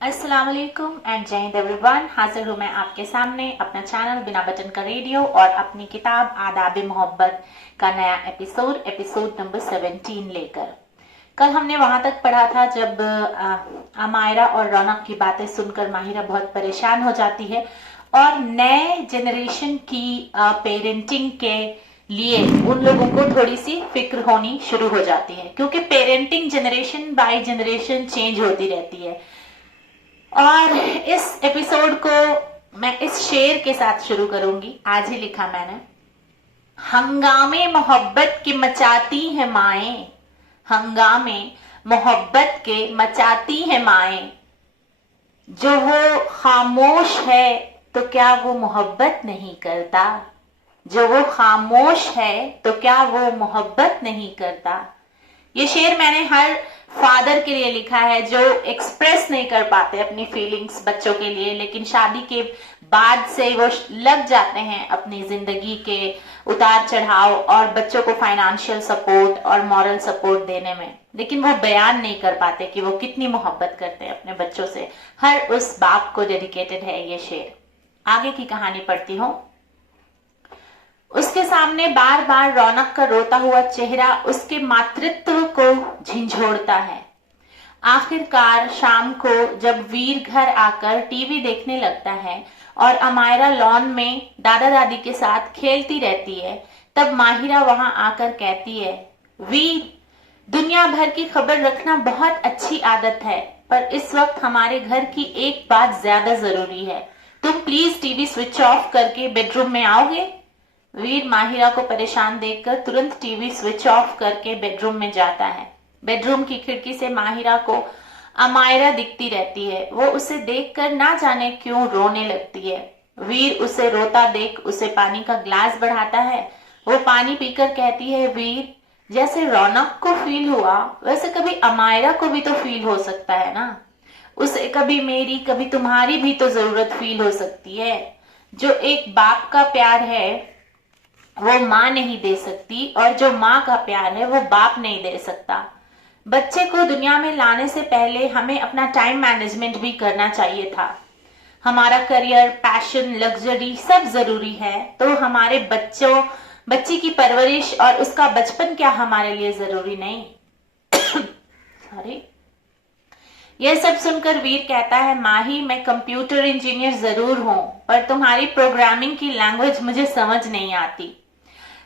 अस्सलाम वालेकुम एंड जय हिंद एवरीवन। हाजिर हूँ मैं आपके सामने अपना चैनल बिना बटन का रेडियो और अपनी किताब आदाब मोहब्बत का नया एपिसोड नंबर 17 लेकर। कल हमने वहां तक पढ़ा था जब अमायरा और रौनक की बातें सुनकर माहिरा बहुत परेशान हो जाती है और नए जनरेशन की पेरेंटिंग के लिए उन लोगों को थोड़ी सी फिक्र होनी शुरू हो जाती है, क्योंकि parenting generation by generation change होती रहती है। और इस एपिसोड को मैं इस शेर के साथ शुरू करूंगी, आज ही लिखा मैंने। हंगामे मोहब्बत के मचाती है माएं, हंगामे मोहब्बत के मचाती है माएं, जो वो खामोश है तो क्या वो मोहब्बत नहीं करता, जो वो खामोश है तो क्या वो मोहब्बत नहीं करता। ये शेर मैंने हर फादर के लिए लिखा है जो एक्सप्रेस नहीं कर पाते अपनी फीलिंग्स बच्चों के लिए, लेकिन शादी के बाद से वो लग जाते हैं अपनी जिंदगी के उतार चढ़ाव और बच्चों को फाइनेंशियल सपोर्ट और मॉरल सपोर्ट देने में, लेकिन वो बयान नहीं कर पाते कि वो कितनी मोहब्बत करते हैं अपने बच्चों से। हर उस बाप को डेडिकेटेड है ये शेर। आगे की कहानी पढ़ती हूँ। उसके सामने बार बार रौनक का रोता हुआ चेहरा उसके मातृत्व को झिंझोड़ता है। आखिरकार शाम को जब वीर घर आकर टीवी देखने लगता है और अमायरा लॉन में दादा दादी के साथ खेलती रहती है, तब माहिरा वहां आकर कहती है, वीर, दुनिया भर की खबर रखना बहुत अच्छी आदत है, पर इस वक्त हमारे घर की एक बात ज्यादा जरूरी है। तुम प्लीज टीवी स्विच ऑफ करके बेडरूम में आओगे? वीर माहिरा को परेशान देखकर तुरंत टीवी स्विच ऑफ करके बेडरूम में जाता है। बेडरूम की खिड़की से माहिरा को अमायरा दिखती रहती है। वो उसे देखकर ना जाने क्यों रोने लगती है। वीर उसे रोता देख उसे पानी का ग्लास बढ़ाता है। वो पानी पीकर कहती है, वीर, जैसे रौनक को फील हुआ वैसे कभी अमायरा को भी तो फील हो सकता है ना। उसे कभी मेरी कभी तुम्हारी भी तो जरूरत फील हो सकती है। जो एक बाप का प्यार है वो माँ नहीं दे सकती, और जो माँ का प्यार है वो बाप नहीं दे सकता। बच्चे को दुनिया में लाने से पहले हमें अपना टाइम मैनेजमेंट भी करना चाहिए था। हमारा करियर, पैशन, लग्जरी सब जरूरी है, तो हमारे बच्ची की परवरिश और उसका बचपन क्या हमारे लिए जरूरी नहीं? सॉरी। यह सब सुनकर वीर कहता है, माही, मैं कंप्यूटर इंजीनियर जरूर हूं, पर तुम्हारी प्रोग्रामिंग की लैंग्वेज मुझे समझ नहीं आती,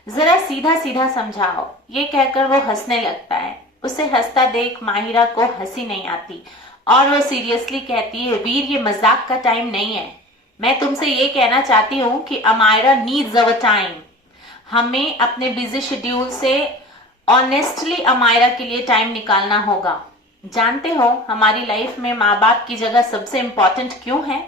जरा सीधा सीधा समझाओ। ये कहकर वो हंसने लगता है। उसे हंसता देख माहिरा को हंसी नहीं आती और वो सीरियसली कहती है, वीर, ये मजाक का टाइम नहीं है। मैं तुमसे ये कहना चाहती हूँ कि अमायरा नीड्स अवर टाइम। हमें अपने बिजी शेड्यूल से ऑनेस्टली अमायरा के लिए टाइम निकालना होगा। जानते हो हमारी लाइफ में माँ बाप की जगह सबसे इम्पोर्टेंट क्यों है?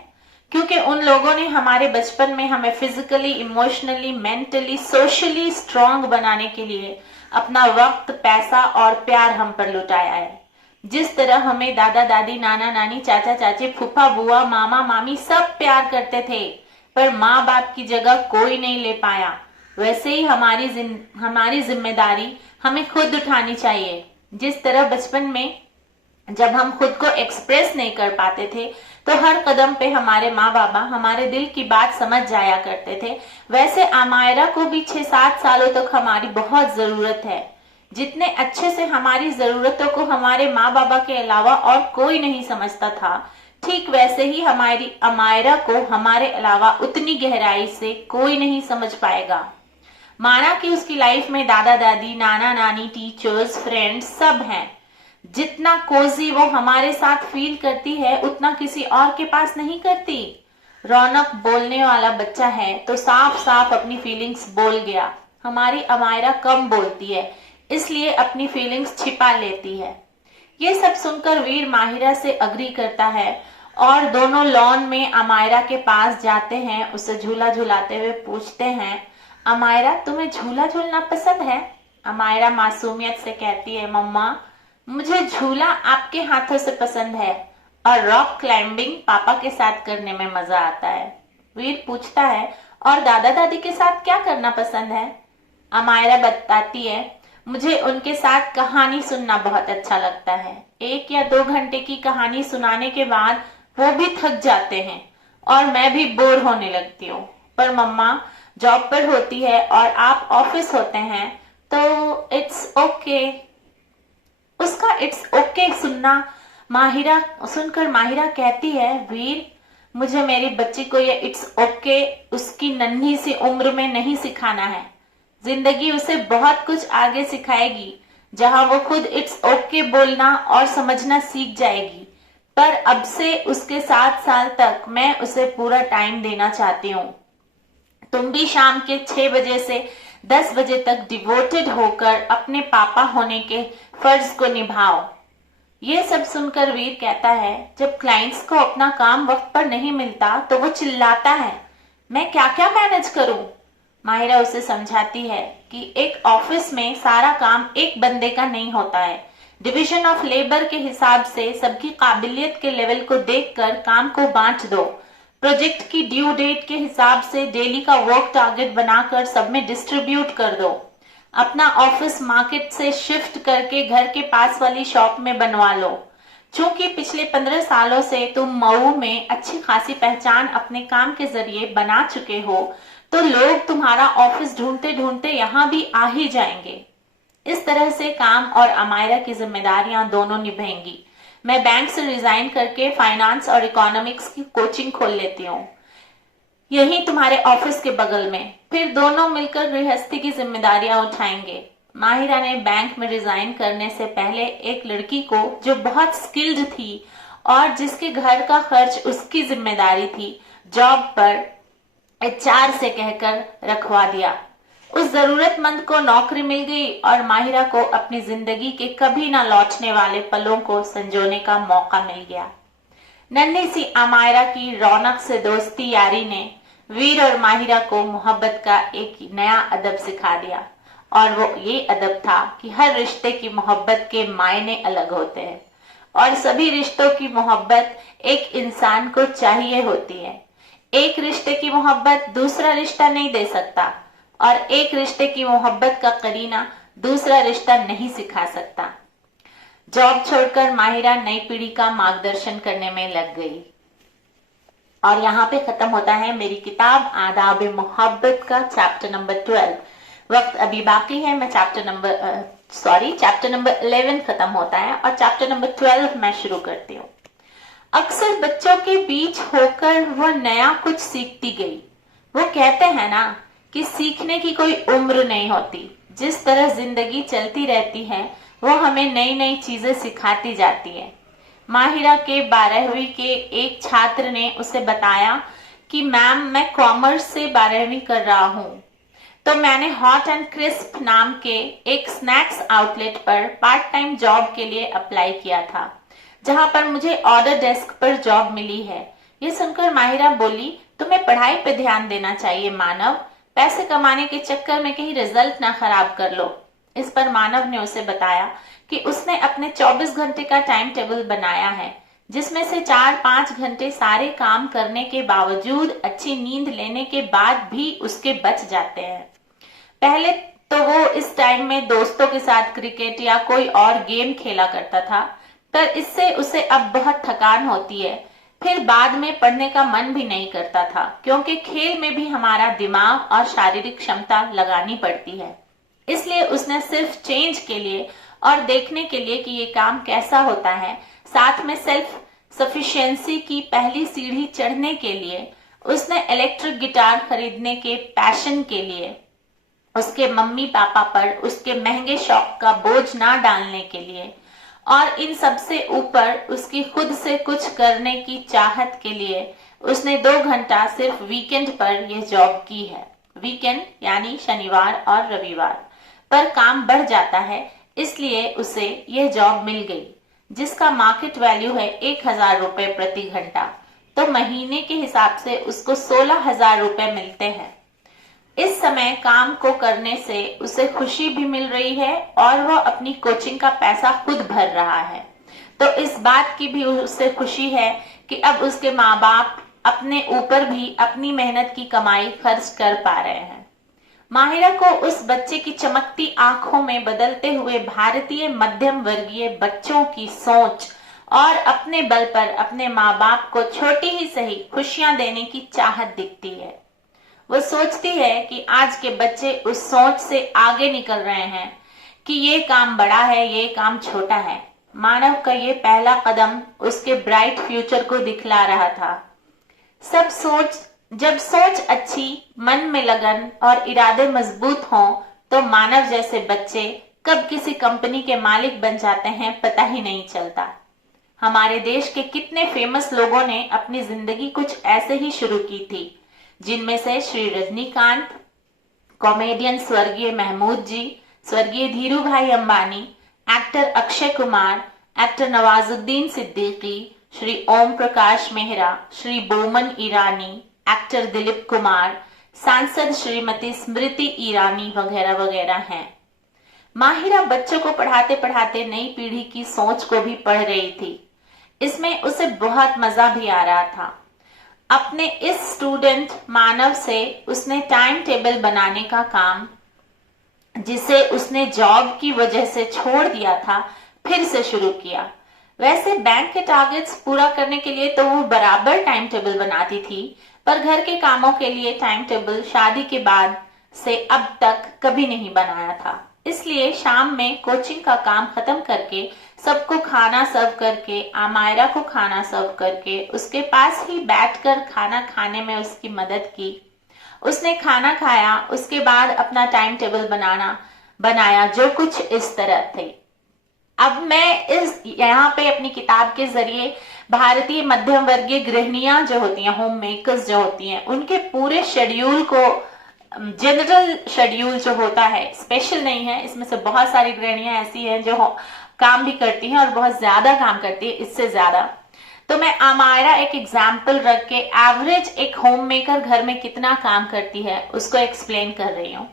क्योंकि उन लोगों ने हमारे बचपन में हमें physically, emotionally, mentally, socially strong बनाने के लिए अपना वक्त, पैसा और प्यार हम पर लुटाया है। जिस तरह हमें दादा दादी, नाना नानी, चाचा चाची, फूफा बुआ, मामा मामी सब प्यार करते थे, पर माँ बाप की जगह कोई नहीं ले पाया, वैसे ही हमारी जिम्मेदारी हमें खुद उठानी चाहिए। जिस तरह बचपन में जब हम खुद को एक्सप्रेस नहीं कर पाते थे तो हर कदम पे हमारे माँ बाबा हमारे दिल की बात समझ जाया करते थे, वैसे अमायरा को भी 6-7 सालों तक हमारी बहुत जरूरत है। जितने अच्छे से हमारी जरूरतों को हमारे माँ बाबा के अलावा और कोई नहीं समझता था, ठीक वैसे ही हमारी अमायरा को हमारे अलावा उतनी गहराई से कोई नहीं समझ पाएगा। माना कि उसकी लाइफ में दादा दादी, नाना नानी, टीचर्स, फ्रेंड्स सब हैं, जितना कोजी वो हमारे साथ फील करती है उतना किसी और के पास नहीं करती। रौनक बोलने वाला बच्चा है तो साफ साफ अपनी फीलिंग्स बोल गया। हमारी अमायरा कम बोलती है, इसलिए अपनी फीलिंग्स छिपा लेती है। ये सब सुनकर वीर माहिरा से अग्री करता है और दोनों लॉन में अमायरा के पास जाते हैं। उसे झूला झुलाते हुए पूछते हैं, अमायरा, तुम्हें झूला झूलना पसंद है? अमायरा मासूमियत से कहती है, मम्मा, मुझे झूला आपके हाथों से पसंद है और रॉक क्लाइंबिंग पापा के साथ करने में मजा आता है। वीर पूछता है, और दादा दादी के साथ क्या करना पसंद है? अमायरा बताती है, मुझे उनके साथ कहानी सुनना बहुत अच्छा लगता है। 1 या 2 घंटे की कहानी सुनाने के बाद वो भी थक जाते हैं और मैं भी बोर होने लगती हूँ। पर मम्मा जॉब पर होती है और आप ऑफिस होते हैं, तो इट्स ओके। उसका इट्स ओके सुनकर माहिरा कहती है, वीर, मुझे मेरी बच्ची को ये इट्स ओके उसकी नन्ही सी उम्र में नहीं सिखाना है। जिंदगी उसे बहुत कुछ आगे सिखाएगी, जहां वो खुद इट्स ओके बोलना और समझना सीख जाएगी। पर अब से उसके 7 साल तक मैं उसे पूरा टाइम देना चाहती हूँ। तुम भी शाम के 6 बजे से 10 बजे तक डिवोटेड होकर अपने पापा होने के फर्ज को निभाओ। ये सब सुनकर वीर कहता है, जब क्लाइंट्स को अपना काम वक्त पर नहीं मिलता तो वो चिल्लाता है, मैं क्या क्या मैनेज करूं। माहिरा उसे समझाती है कि एक ऑफिस में सारा काम एक बंदे का नहीं होता है। डिवीजन ऑफ लेबर के हिसाब से सबकी काबिलियत के लेवल को देखकर काम को बांट दो। प्रोजेक्ट की ड्यू डेट के हिसाब से डेली का वर्क टारगेट बनाकर सब में डिस्ट्रीब्यूट कर दो। अपना ऑफिस मार्केट से शिफ्ट करके घर के पास वाली शॉप में बनवा लो। चूंकि पिछले 15 सालों से तुम मऊ में अच्छी खासी पहचान अपने काम के जरिए बना चुके हो, तो लोग तुम्हारा ऑफिस ढूंढते ढूंढते यहाँ भी आ ही जाएंगे। इस तरह से काम और अमायरा की जिम्मेदारियां दोनों निभाएंगी। मैं बैंक से रिजाइन करके फाइनेंस और इकोनॉमिक्स की कोचिंग खोल लेती हूँ, यही तुम्हारे ऑफिस के बगल में। फिर दोनों मिलकर गृहस्थी की जिम्मेदारियां उठाएंगे। माहिरा ने बैंक में रिजाइन करने से पहले एक लड़की को, जो बहुत स्किल्ड थी और जिसके घर का खर्च उसकी जिम्मेदारी थी, जॉब पर एचआर से कहकर रखवा दिया। उस जरूरतमंद को नौकरी मिल गई और माहिरा को अपनी जिंदगी के कभी ना लौटने वाले पलों को संजोने का मौका मिल गया। नन्ही सी अमायरा की रौनक से दोस्ती यारी ने वीर और माहिरा को मोहब्बत का एक नया अदब सिखा दिया। और वो ये अदब था कि हर रिश्ते की मोहब्बत के मायने अलग होते हैं और सभी रिश्तों की मोहब्बत एक इंसान को चाहिए होती है। एक रिश्ते की मोहब्बत दूसरा रिश्ता नहीं दे सकता और एक रिश्ते की मोहब्बत का करीना दूसरा रिश्ता नहीं सिखा सकता। जॉब छोड़कर माहिरा नई पीढ़ी का मार्गदर्शन करने में लग गई। और यहाँ पे खत्म होता है मेरी किताब आदाब मोहब्बत का चैप्टर नंबर 12। वक्त अभी बाकी है, मैं चैप्टर नंबर 11 खत्म होता है और चैप्टर नंबर 12 मैं शुरू करती हूँ। अक्सर बच्चों के बीच होकर वह नया कुछ सीखती गई। वो कहते हैं ना कि सीखने की कोई उम्र नहीं होती। जिस तरह जिंदगी चलती रहती है वो हमें नई नई चीजें सिखाती जाती है। माहिरा के 12वीं के एक छात्र ने उसे बताया कि मैम, मैं कॉमर्स से 12वीं कर रहा हूँ, तो मैंने हॉट एंड क्रिस्प नाम के एक स्नैक्स आउटलेट पर पार्ट टाइम जॉब के लिए अप्लाई किया था, जहां पर मुझे ऑर्डर डेस्क पर जॉब मिली है। ये सुनकर माहिरा बोली, तुम्हें पढ़ाई पे ध्यान देना चाहिए मानव, पैसे कमाने के चक्कर में कहीं रिजल्ट ना खराब कर लो। इस पर मानव ने उसे बताया कि उसने अपने 24 घंटे का टाइम टेबल बनाया है, जिसमें से 4-5 घंटे सारे काम करने के बावजूद अच्छी नींद लेने के बाद भी उसके बच जाते हैं। पहले तो वो इस टाइम में दोस्तों के साथ क्रिकेट या कोई और गेम खेला करता था, पर इससे उसे अब बहुत थकान होती है। फिर बाद में पढ़ने का मन भी नहीं करता था, क्योंकि खेल में भी हमारा दिमाग और शारीरिक क्षमता लगानी पड़ती है। इसलिए उसने सिर्फ चेंज के लिए और देखने के लिए कि ये काम कैसा होता है, साथ में सेल्फ सफिशिएंसी की पहली सीढ़ी चढ़ने के लिए, उसने इलेक्ट्रिक गिटार खरीदने के पैशन के लिए, उसके मम्मी पापा पर उसके महंगे शौक का बोझ ना डालने के लिए, और इन सबसे ऊपर उसकी खुद से कुछ करने की चाहत के लिए उसने 2 घंटा सिर्फ वीकेंड पर यह जॉब की है। वीकेंड यानी शनिवार और रविवार पर काम बढ़ जाता है, इसलिए उसे यह जॉब मिल गई, जिसका मार्केट वैल्यू है 1000 रुपए प्रति घंटा। तो महीने के हिसाब से उसको 16,000 रुपए मिलते हैं। इस समय काम को करने से उसे खुशी भी मिल रही है और वह अपनी कोचिंग का पैसा खुद भर रहा है। तो इस बात की भी उसे खुशी है कि अब उसके माँ बाप अपने ऊपर भी अपनी मेहनत की कमाई खर्च कर पा रहे हैं। माहिरा को उस बच्चे की चमकती आंखों में बदलते हुए भारतीय मध्यम वर्गीय बच्चों की सोच और अपने बल पर अपने माँ बाप को छोटी ही सही खुशियां देने की चाहत दिखती है। वो सोचती है कि आज के बच्चे उस सोच से आगे निकल रहे हैं कि ये काम बड़ा है, ये काम छोटा है। मानव का ये पहला कदम उसके ब्राइट फ्यूचर को दिखला रहा था। जब सोच अच्छी, मन में लगन और इरादे मजबूत हों, तो मानव जैसे बच्चे कब किसी कंपनी के मालिक बन जाते हैं पता ही नहीं चलता। हमारे देश के कितने फेमस लोगों ने अपनी जिंदगी कुछ ऐसे ही शुरू की थी, जिनमें से श्री रजनीकांत, कॉमेडियन स्वर्गीय महमूद जी, स्वर्गीय धीरू भाई Ambani, actor Akshay Kumar, actor Nawazuddin Siddiqui, Shri Om Prakash Mehra, Shri Boman Irani, actor Dilip Kumar, सांसद श्रीमती स्मृति ईरानी वगैरह वगैरह हैं। माहिरा बच्चों को पढ़ाते पढ़ाते नई पीढ़ी की सोच को भी पढ़ रही थी। इसमें उसे बहुत मजा भी आ रहा था। अपने इस स्टूडेंट मानव से उसने टाइम टेबल बनाने का काम, जिसे उसने जॉब की वजह से छोड़ दिया था, फिर से शुरू किया। वैसे बैंक के टारगेट्स पूरा करने के लिए तो वो बराबर टाइम टेबल बनाती थी, पर घर के कामों के लिए टाइम टेबल शादी के बाद से अब तक कभी नहीं बनाया था। इसलिए शाम में कोचिंग का काम खत्म करके, सबको खाना सर्व करके, आमायरा को खाना सर्व करके, उसके पास ही बैठकर खाना खाने में उसकी मदद की। उसने खाना खाया, उसके बाद अपना टाइम टेबल बनाया, जो कुछ इस तरह थे। अब मैं यहाँ पे अपनी किताब के जरिए भारतीय मध्यम वर्गीय गृहिणियां जो होती हैं, होम मेकर्स जो होती हैं, उनके पूरे शेड्यूल को, जनरल शेड्यूल जो होता है, स्पेशल नहीं है, इसमें से बहुत सारी गृहिणियां ऐसी हैं जो काम भी करती हैं और बहुत ज्यादा काम करती है, इससे ज्यादा। तो मैं आमायरा एक एग्जाम्पल रख के एवरेज एक होम मेकर घर में कितना काम करती है उसको एक्सप्लेन कर रही हूँ।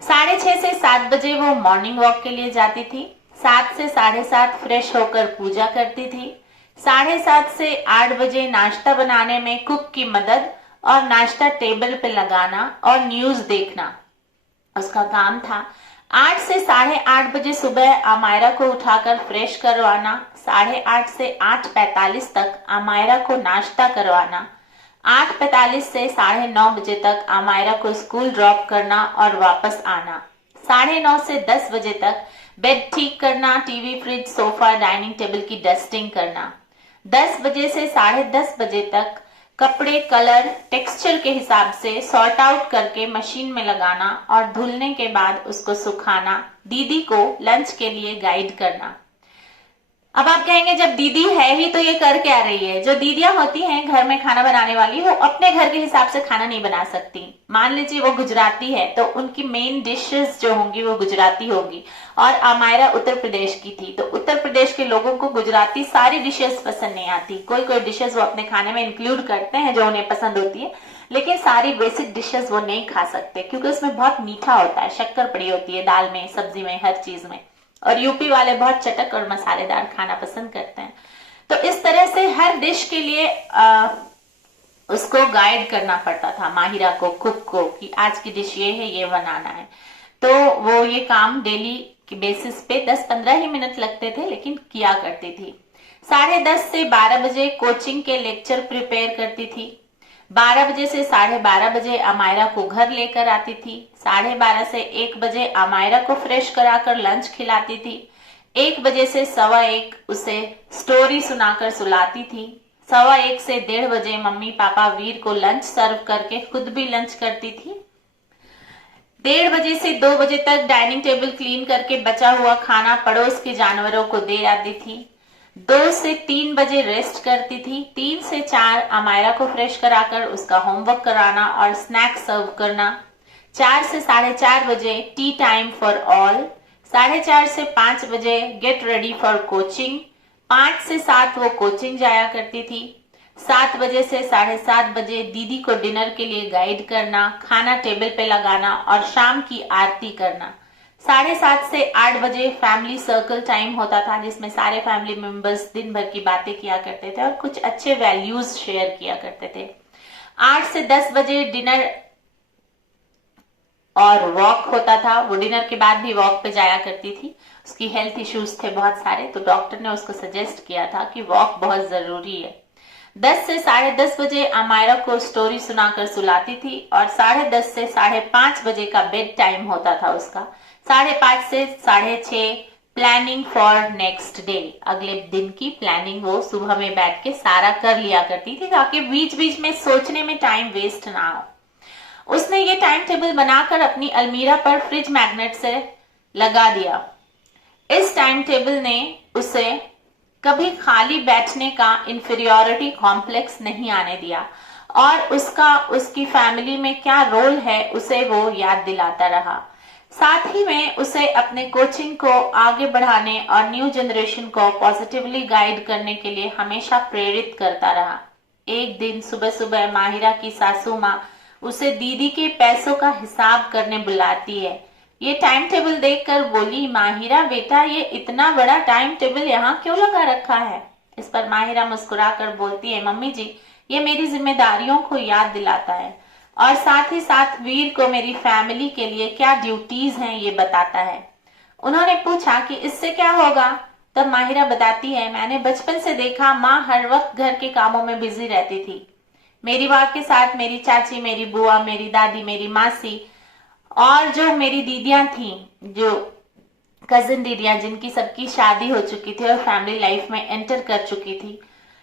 6:30 से 7 बजे वो मॉर्निंग वॉक के लिए जाती थी। 7 से 7:30 फ्रेश होकर पूजा करती थी। 7:30 से 8 बजे नाश्ता बनाने में कुक की मदद और नाश्ता टेबल पे लगाना और न्यूज देखना उसका काम था। 8 से 8:30 बजे सुबह आमायरा को उठाकर फ्रेश करवाना। 8:30 से 8:45 तक आमायरा को नाश्ता करवाना। 8:45 से 9:30 बजे तक आमायरा को स्कूल ड्रॉप करना और वापस आना। 9:30 से 10 बजे तक बेड ठीक करना, TV, fridge, sofa, dining table की डस्टिंग करना। 10 बजे से 10:30 बजे तक कपड़े कलर टेक्सचर के हिसाब से सॉर्ट आउट करके मशीन में लगाना और धुलने के बाद उसको सुखाना। दीदी को लंच के लिए गाइड करना। अब आप कहेंगे जब दीदी है ही तो ये कर क्या रही है? जो दीदियां होती हैं घर में खाना बनाने वाली, वो अपने घर के हिसाब से खाना नहीं बना सकती। मान लीजिए वो गुजराती है तो उनकी मेन डिशेस जो होंगी वो गुजराती होगी, और आमायरा उत्तर प्रदेश की थी तो उत्तर प्रदेश के लोगों को गुजराती सारी डिशेस पसंद नहीं आती। कोई कोई डिशेस वो अपने खाने में इंक्लूड करते हैं जो उन्हें पसंद होती है, लेकिन सारी बेसिक डिशेस वो नहीं खा सकते क्योंकि उसमें बहुत मीठा होता है, शक्कर पड़ी होती है दाल में, सब्जी में, हर चीज में। और यूपी वाले बहुत चटक और मसालेदार खाना पसंद करते हैं। तो इस तरह से हर डिश के लिए उसको गाइड करना पड़ता था माहिरा को, कुक को, कि आज की डिश ये है, ये बनाना है। तो वो ये काम डेली की बेसिस पे 10-15 ही मिनट लगते थे, लेकिन किया करती थी। 10:30 से 12 बजे कोचिंग के लेक्चर प्रिपेयर करती थी। 12 बजे से 12:30 बजे आमायरा को घर लेकर आती थी। 12:30 से 1 बजे आमायरा को फ्रेश कराकर लंच खिलाती थी। 1 बजे से 1:15 उसे स्टोरी सुनाकर सुलाती थी। 1:15 से 1:30 बजे मम्मी पापा वीर को लंच सर्व करके खुद भी लंच करती थी। 1:30 बजे से 2 बजे तक डाइनिंग टेबल क्लीन करके बचा हुआ खाना पड़ोस के जानवरों को दे आती थी। 2 से 3 बजे रेस्ट करती थी। 3 से 4 आमायरा को फ्रेश कराकर उसका होमवर्क कराना और स्नैक सर्व करना। 4 से 4:30 बजे टी टाइम फॉर ऑल। 4:30 से 5 बजे गेट रेडी फॉर कोचिंग। 5 से 7 वो कोचिंग जाया करती थी। 7 बजे से 7:30 बजे दीदी को डिनर के लिए गाइड करना, खाना टेबल पे लगाना और शाम की आरती करना। 7:30 से 8 बजे फैमिली सर्कल टाइम होता था, जिसमें सारे फैमिली मेंबर्स दिन भर की बातें किया करते थे और कुछ अच्छे वैल्यूज शेयर किया करते थे। 8 से 10 बजे डिनर और वॉक होता था। वो डिनर के बाद भी वॉक पे जाया करती थी। उसकी हेल्थ इश्यूज थे बहुत सारे, तो डॉक्टर ने उसको सजेस्ट किया था कि वॉक बहुत जरूरी है। 10 से 10:30 बजे अमायरा को स्टोरी सुनाकर सुलाती थी और 10:30 से 5:30 बजे का बेड टाइम होता था उसका। 5:30 से 6:30 प्लानिंग फॉर नेक्स्ट डे, अगले दिन की प्लानिंग वो सुबह में बैठ के सारा कर लिया करती थी, ताकि बीच बीच में सोचने में टाइम वेस्ट ना हो। उसने ये टाइम टेबल बनाकर अपनी अलमीरा पर फ्रिज मैग्नेट से लगा दिया। इस टाइम टेबल ने उसे कभी खाली बैठने का इंफीरियोरिटी कॉम्प्लेक्स नहीं आने दिया और उसकी फैमिली में क्या रोल है उसे वो याद दिलाता रहा। साथ ही में उसे अपने कोचिंग को आगे बढ़ाने और न्यू जनरेशन को पॉजिटिवली गाइड करने के लिए हमेशा प्रेरित करता रहा। एक दिन सुबह सुबह माहिरा की सासू माँ उसे दीदी के पैसों का हिसाब करने बुलाती है। ये टाइम टेबल देखकर बोली, माहिरा बेटा, ये इतना बड़ा टाइम टेबल यहाँ क्यों लगा रखा है? इस पर माहिरा मुस्कुराकर बोलती है, मम्मी जी, ये मेरी जिम्मेदारियों को याद दिलाता है और साथ ही साथ वीर को मेरी फैमिली के लिए क्या ड्यूटीज हैं ये बताता है। उन्होंने पूछा कि इससे क्या होगा? तब माहिरा बताती है, मैंने बचपन से देखा माँ हर वक्त घर के कामों में बिजी रहती थी। मेरी माँ के साथ मेरी चाची, मेरी बुआ, मेरी दादी, मेरी मासी और जो मेरी दीदियां थी, जो कजिन दीदियां, जिनकी सबकी शादी हो चुकी थी और फैमिली लाइफ में एंटर कर चुकी थी,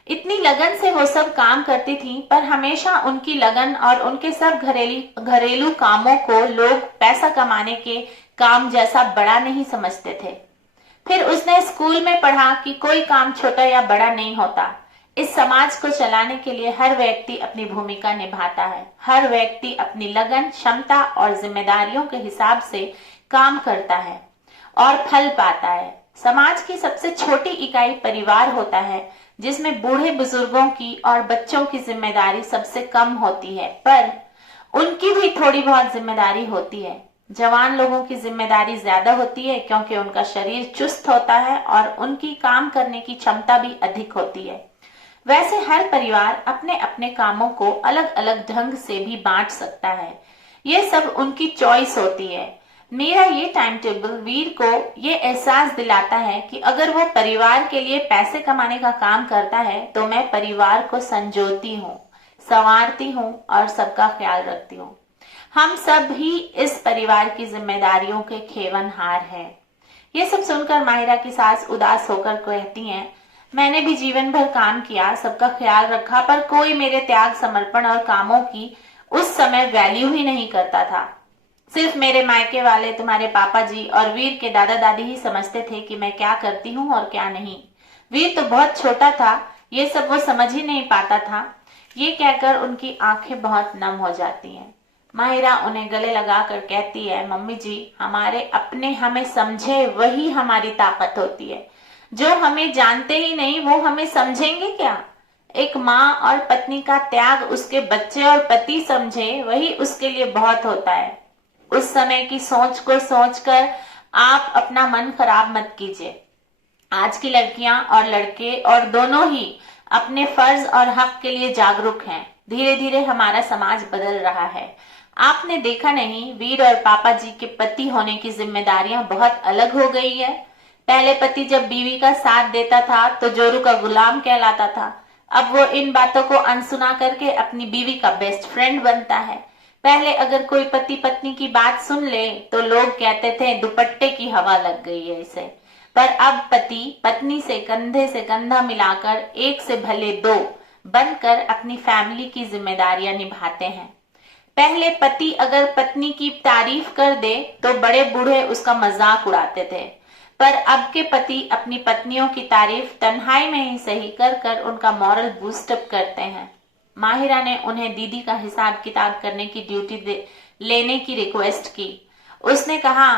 इतनी लगन से वो सब काम करती थी, पर हमेशा उनकी लगन और उनके सब घरेलू कामों को लोग पैसा कमाने के काम जैसा बड़ा नहीं समझते थे। फिर उसने स्कूल में पढ़ा कि कोई काम छोटा या बड़ा नहीं होता। इस समाज को चलाने के लिए हर व्यक्ति अपनी भूमिका निभाता है। हर व्यक्ति अपनी लगन, क्षमता और जिम्मेदारियों के हिसाब से काम करता है और फल पाता है। समाज की सबसे छोटी इकाई परिवार होता है, जिसमें बूढ़े बुजुर्गों की और बच्चों की जिम्मेदारी सबसे कम होती है, पर उनकी भी थोड़ी बहुत जिम्मेदारी होती है। जवान लोगों की जिम्मेदारी ज्यादा होती है क्योंकि उनका शरीर चुस्त होता है और उनकी काम करने की क्षमता भी अधिक होती है। वैसे हर परिवार अपने अपने कामों को अलग अलग ढंग से भी बांट सकता है। ये सब उनकी चॉइस होती है। मेरा ये टाइम टेबल वीर को ये एहसास दिलाता है कि अगर वो परिवार के लिए पैसे कमाने का काम करता है तो मैं परिवार को संजोती हूँ, संवारती हूँ और सबका ख्याल रखती हूँ। हम सब ही इस परिवार की जिम्मेदारियों के खेवनहार हैं। ये सब सुनकर माहिरा की सास उदास होकर कहती हैं, मैंने भी जीवन भर काम किया, सबका ख्याल रखा, पर कोई मेरे त्याग, समर्पण और कामों की उस समय वैल्यू ही नहीं करता था। सिर्फ मेरे मायके वाले, तुम्हारे पापा जी और वीर के दादा दादी ही समझते थे कि मैं क्या करती हूँ और क्या नहीं। वीर तो बहुत छोटा था, ये सब वो समझ ही नहीं पाता था। ये कहकर उनकी आंखें बहुत नम हो जाती हैं। माहिरा उन्हें गले लगाकर कहती है, मम्मी जी, हमारे अपने हमें समझे वही हमारी ताकत होती है। जो हमें जानते ही नहीं वो हमें समझेंगे क्या? एक माँ और पत्नी का त्याग उसके बच्चे और पति समझे वही उसके लिए बहुत होता है। उस समय की सोच को सोचकर आप अपना मन खराब मत कीजिए। आज की लड़कियां और लड़के और दोनों ही अपने फर्ज और हक के लिए जागरूक हैं। धीरे धीरे हमारा समाज बदल रहा है। आपने देखा नहीं, वीर और पापा जी के पति होने की जिम्मेदारियां बहुत अलग हो गई है। पहले पति जब बीवी का साथ देता था तो जोरू का गुलाम कहलाता था। अब वो इन बातों को अनसुना करके अपनी बीवी का बेस्ट फ्रेंड बनता है। पहले अगर कोई पति पत्नी की बात सुन ले तो लोग कहते थे दुपट्टे की हवा लग गई है इसे, पर अब पति पत्नी से कंधा मिलाकर एक से भले दो बनकर अपनी फैमिली की जिम्मेदारियां निभाते हैं। पहले पति अगर पत्नी की तारीफ कर दे तो बड़े बूढ़े उसका मजाक उड़ाते थे, पर अब के पति अपनी पत्नियों की तारीफ तन्हाई में ही सही कर कर उनका मॉरल बूस्टअप करते हैं। माहिरा ने उन्हें दीदी का हिसाब किताब करने की ड्यूटी लेने की रिक्वेस्ट की। उसने कहा,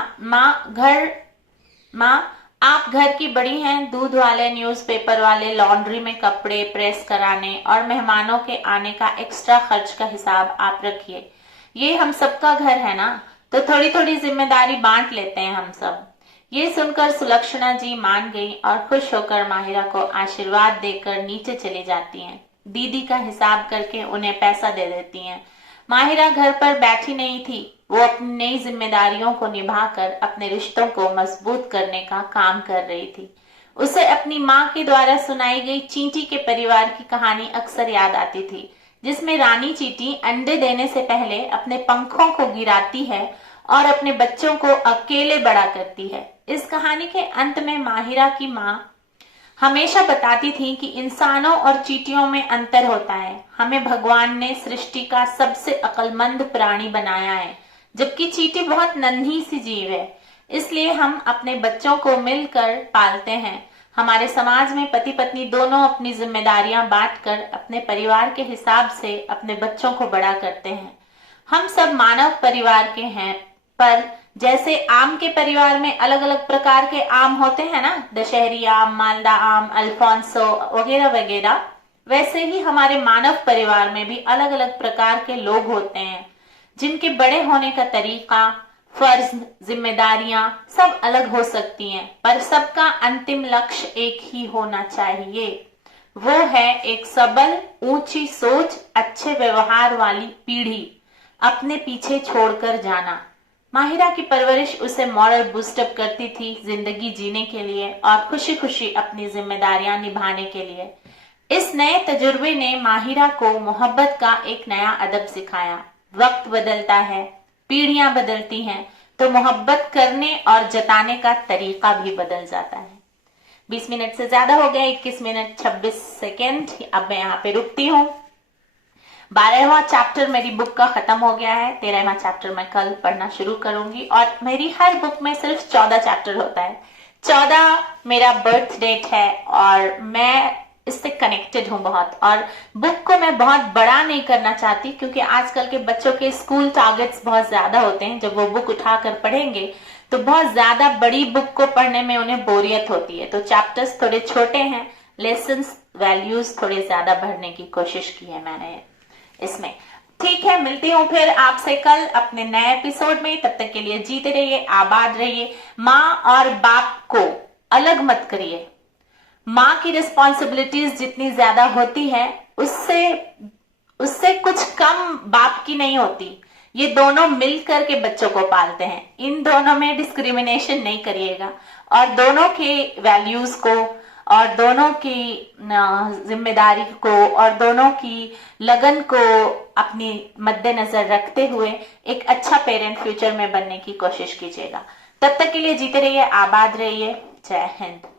माँ आप घर की बड़ी हैं, दूध वाले, न्यूज़पेपर वाले, लॉन्ड्री में कपड़े प्रेस कराने और मेहमानों के आने का एक्स्ट्रा खर्च का हिसाब आप रखिए। ये हम सबका घर है ना, तो थोड़ी थोड़ी जिम्मेदारी बांट लेते हैं हम सब। ये सुनकर सुलक्षणा जी मान गई और खुश होकर माहिरा को आशीर्वाद देकर नीचे चली जाती हैं। दीदी का हिसाब करके उन्हें पैसा दे देती हैं। माहिरा घर पर बैठी नहीं थी, वो अपनी नई जिम्मेदारियों को निभाकर अपने रिश्तों को मजबूत करने का काम कर रही थी। उसे अपनी माँ के द्वारा सुनाई गई चींटी के परिवार की कहानी अक्सर याद आती थी, जिसमें रानी चींटी अंडे देने से पहले अपने पंखों को गिराती है और अपने बच्चों को अकेले बड़ा करती है। इस कहानी के अंत में माहिरा की माँ हमेशा बताती थी कि इंसानों और चींटियों में अंतर होता है। हमें भगवान ने सृष्टि का सबसे अक्लमंद प्राणी बनाया है, जबकि चींटी बहुत नन्ही सी जीव है। इसलिए हम अपने बच्चों को मिलकर पालते हैं। हमारे समाज में पति पत्नी दोनों अपनी जिम्मेदारियां बांटकर अपने परिवार के हिसाब से अपने बच्चों को बड़ा करते हैं। हम सब मानव परिवार के हैं, पर जैसे आम के परिवार में अलग अलग प्रकार के आम होते हैं ना, दशहरी आम, मालदा आम, अल्फांसो वगैरह वगैरह, वैसे ही हमारे मानव परिवार में भी अलग अलग प्रकार के लोग होते हैं, जिनके बड़े होने का तरीका, फर्ज, जिम्मेदारियां सब अलग हो सकती हैं, पर सबका अंतिम लक्ष्य एक ही होना चाहिए। वो है एक सबल, ऊंची सोच, अच्छे व्यवहार वाली पीढ़ी अपने पीछे छोड़कर जाना। माहिरा की परवरिश उसे मॉरल बूस्टअप करती थी जिंदगी जीने के लिए और खुशी खुशी अपनी जिम्मेदारियां निभाने के लिए। इस नए तजुर्बे ने माहिरा को मोहब्बत का एक नया अदब सिखाया। वक्त बदलता है, पीढ़ियां बदलती हैं, तो मोहब्बत करने और जताने का तरीका भी बदल जाता है। 20 मिनट से ज्यादा हो गए, 21 मिनट 26 सेकेंड। अब मैं यहाँ पे रुकती हूँ। 12वां चैप्टर मेरी बुक का खत्म हो गया है। 13वां चैप्टर मैं कल पढ़ना शुरू करूंगी और मेरी हर बुक में सिर्फ 14 चैप्टर होता है। 14 मेरा बर्थ डेट है और मैं इससे कनेक्टेड हूँ बहुत, और बुक को मैं बहुत बड़ा नहीं करना चाहती, क्योंकि आजकल के बच्चों के स्कूल टारगेट्स बहुत ज्यादा होते हैं। जब वो बुक उठाकर पढ़ेंगे तो बहुत ज्यादा बड़ी बुक को पढ़ने में उन्हें बोरियत होती है। तो चैप्टर्स थोड़े छोटे हैं, लेसन्स, वैल्यूज थोड़े ज्यादा भरने की कोशिश की है मैंने इसमें। ठीक है, मिलती हूँ फिर आपसे कल अपने नए एपिसोड में। तब तक के लिए जीते रहिए, आबाद रहिए। माँ और बाप को अलग मत करिए। माँ की रिस्पॉन्सिबिलिटीज जितनी ज्यादा होती है, उससे कुछ कम बाप की नहीं होती। ये दोनों मिलकर के बच्चों को पालते हैं। इन दोनों में डिस्क्रिमिनेशन नहीं करिएगा और दोनों के वैल्यूज को और दोनों की जिम्मेदारी को और दोनों की लगन को अपनी मद्देनजर रखते हुए एक अच्छा पेरेंट फ्यूचर में बनने की कोशिश कीजिएगा। तब तक के लिए जीते रहिए, आबाद रहिए। जय हिंद।